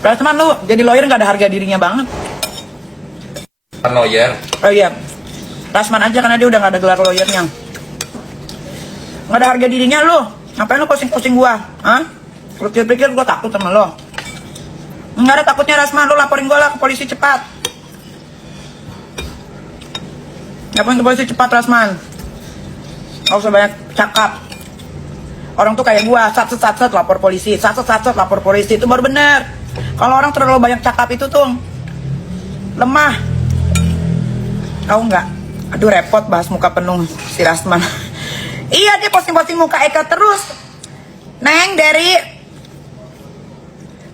Rasman lu jadi lawyer nggak ada harga dirinya banget. Kan lawyer. Oh iya, Rasman aja karena dia udah nggak ada gelar lawyernya. Nggak ada harga dirinya lu. Ngapain lu posting-posting gua? Hah? Lu pikir gua takut sama lo? Nggak ada takutnya Rasman, lu laporin gua lah ke polisi cepat. Laporin ke polisi cepat Rasman. Nggak usah banyak cakap. Orang tuh kayak gua, sat lapor polisi, sat lapor polisi, itu baru bener. Kalau orang terlalu banyak cakap itu tuh lemah. Tahu nggak? Aduh repot bahas muka penuh si Rasman. Iya dia posting-posting muka Eka terus. Neng dari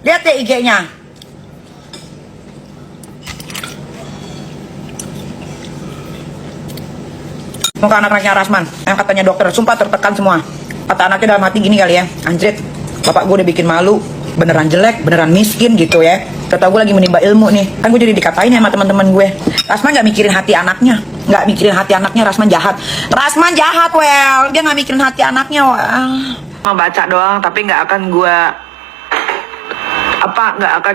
lihat ya IG-nya. Muka anak-anaknya Rasman yang katanya dokter, sumpah tertekan semua. Kata anaknya dalam hati gini kali ya, anjrit, bapak gue udah bikin malu, beneran jelek, beneran miskin gitu ya. Kata gue lagi menimba ilmu nih, kan gue jadi dikatain ya sama teman-teman gue. Rasman nggak mikirin hati anaknya, nggak mikirin hati anaknya. Rasman jahat, Rasman jahat, well, dia nggak mikirin hati anaknya. Mau baca doang, tapi nggak akan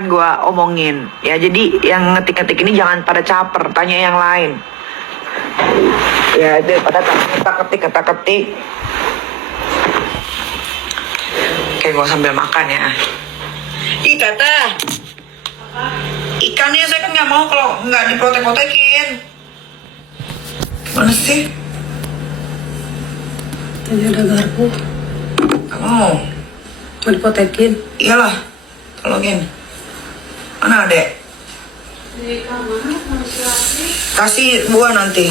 gue omongin ya. Jadi yang ngetik-ngetik ini jangan pada caper, tanya yang lain. Ya, daripada kata-ketik. Oke, gue sambil makan ya. Ih, Tata. Ikannya saya kan nggak mau kalau nggak diprotek-protekin. Mana sih? Tadi ada garpu. Oh. Mau dipotekin? Iyalah, tolongin. Mana adek? Di kamar, masih lagi. Kasih buah nanti.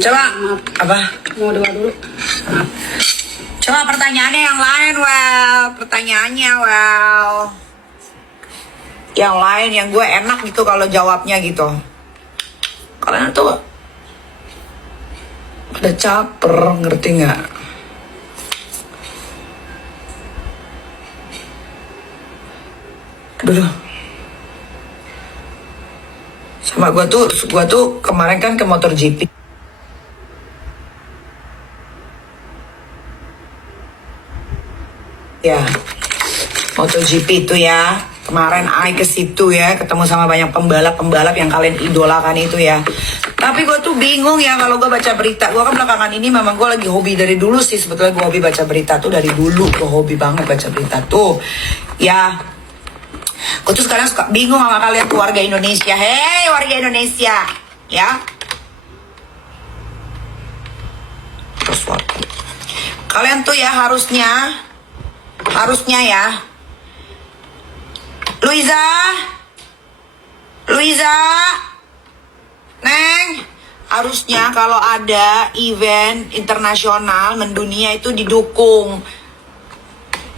Coba apa? Mau doa dulu. Coba pertanyaannya yang lain, yang lain yang gue enak gitu kalau jawabnya gitu. Kalian tuh ada caper, ngerti nggak? Aduh. Sama gue tuh kemarin kan ke MotoGP. Ya, MotoGP itu ya. Kemarin I ke situ ya, ketemu sama banyak pembalap-pembalap yang kalian idolakan itu ya. Tapi gue tuh bingung ya kalau gue baca berita. Gue kan belakangan ini memang gue lagi hobi dari dulu sih. Sebetulnya gue hobi baca berita tuh dari dulu. Gue hobi banget baca berita tuh. Ya, gue tuh sekarang suka bingung sama kalian tuh warga Indonesia. Hei warga Indonesia, ya. Terus kalian tuh ya harusnya ya. Luiza, Neng, harusnya kalau ada event internasional mendunia itu didukung.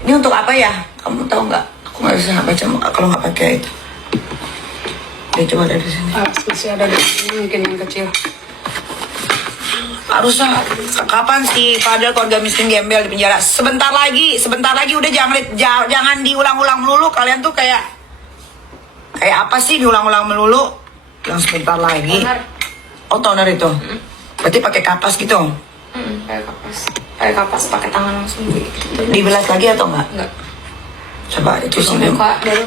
Ini untuk apa ya? Kamu tahu nggak? Aku nggak bisa baca kalau nggak pakai itu. Oke, coba dari sini. Masih ada di sini mungkin yang kecil. Harusnya kapan sih padahal keluarga miskin gembel di penjara? Sebentar lagi udah jangan diulang-ulang melulu. Kalian tuh kayak apa sih diulang-ulang melulu? Yang sebentar lagi. Oh, toner itu. Berarti pakai kapas gitu? Pakai kapas pakai tangan langsung gitu. Dibelas lagi atau enggak? Enggak. Coba itu sih Baru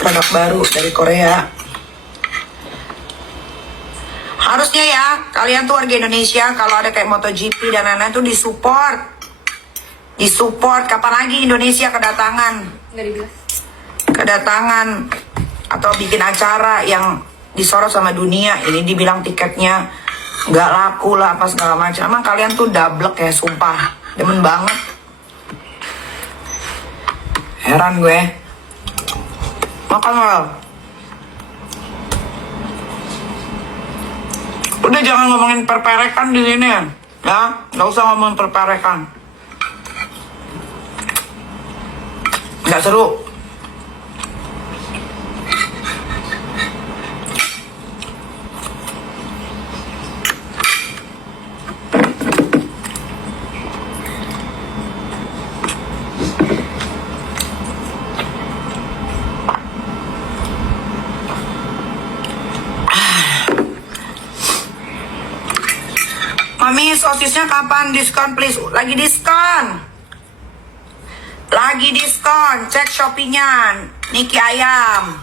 produk baru dari Korea. Harusnya ya kalian tuh warga Indonesia kalau ada kayak MotoGP dan lain-lain tuh disupport. Kapan lagi Indonesia kedatangan atau bikin acara yang disorot sama dunia. Ini dibilang tiketnya nggak laku lah apa segala macam. Emang kalian tuh dablek ya, sumpah demen banget. Heran gue. Makan mal. Udah jangan ngomongin perperekan di sini ya, nggak usah ngomongin perperekan, nggak seru. Mami, sosisnya kapan diskon please? Lagi diskon. Lagi diskon. Cek Shopee-nya. Niki Ayam.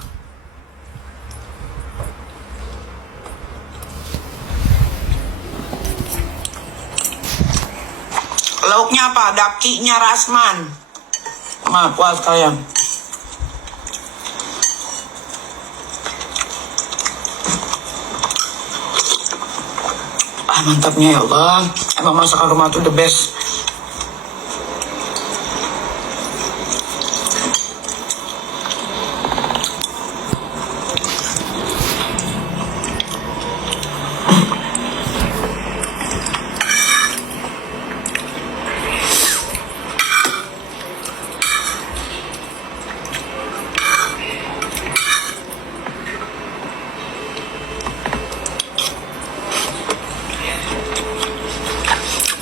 Lauknya apa? Dakinya Rasman. Maaf, puas kalian. Mantapnya ya Allah. Emang masakan rumah tuh the best.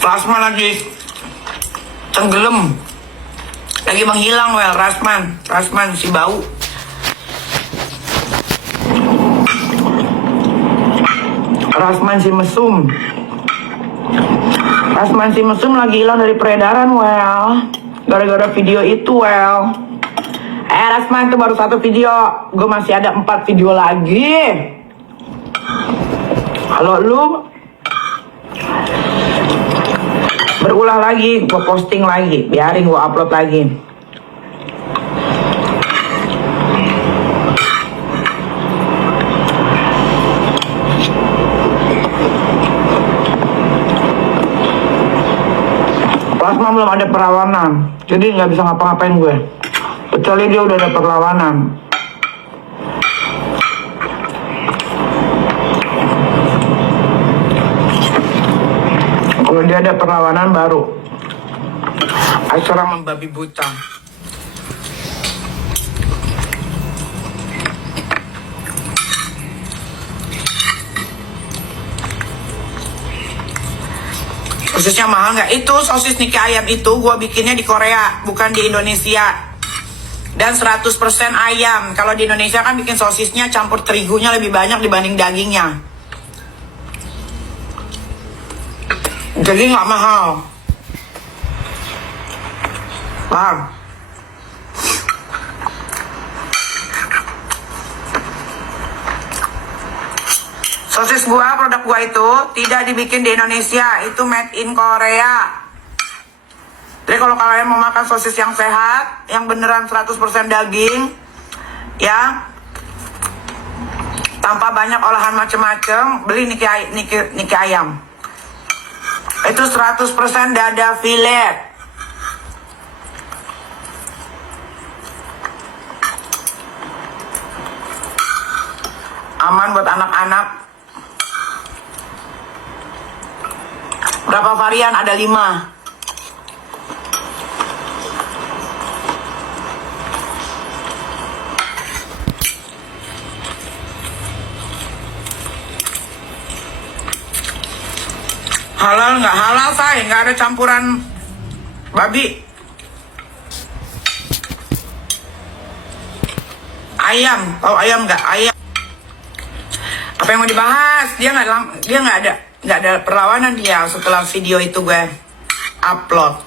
Rasman lagi tenggelam, lagi menghilang well. Rasman si bau. Rasman si mesum lagi hilang dari peredaran well, gara-gara video itu well. Rasman tuh baru 1 video, gue masih ada 4 video lagi. Kalau lu berulah lagi, gue posting lagi, biarin gue upload lagi. Plasma belum ada perlawanan, jadi nggak bisa ngapa-ngapain gue, kecuali dia udah ada perlawanan. Kalau dia ada perlawanan baru acara membabi buta. Sosisnya mahal nggak? Itu sosis Niki Ayam itu gue bikinnya di Korea, bukan di Indonesia. Dan 100% ayam. Kalau di Indonesia kan bikin sosisnya campur terigunya lebih banyak dibanding dagingnya. Jadi nggak mahal, paham? Sosis gua, produk gua itu tidak dibikin di Indonesia, itu made in Korea. Jadi kalau kalian mau makan sosis yang sehat, yang beneran 100% daging, ya, tanpa banyak olahan macem-macem, beli Niki Ayam. Itu 100% dada filet. Aman buat anak-anak. Berapa varian? Ada 5. Halal nggak? Halal say, nggak ada campuran babi. Ayam, tahu ayam nggak? Ayam. Apa yang mau dibahas? Dia nggak ada perlawanan dia setelah video itu gue upload.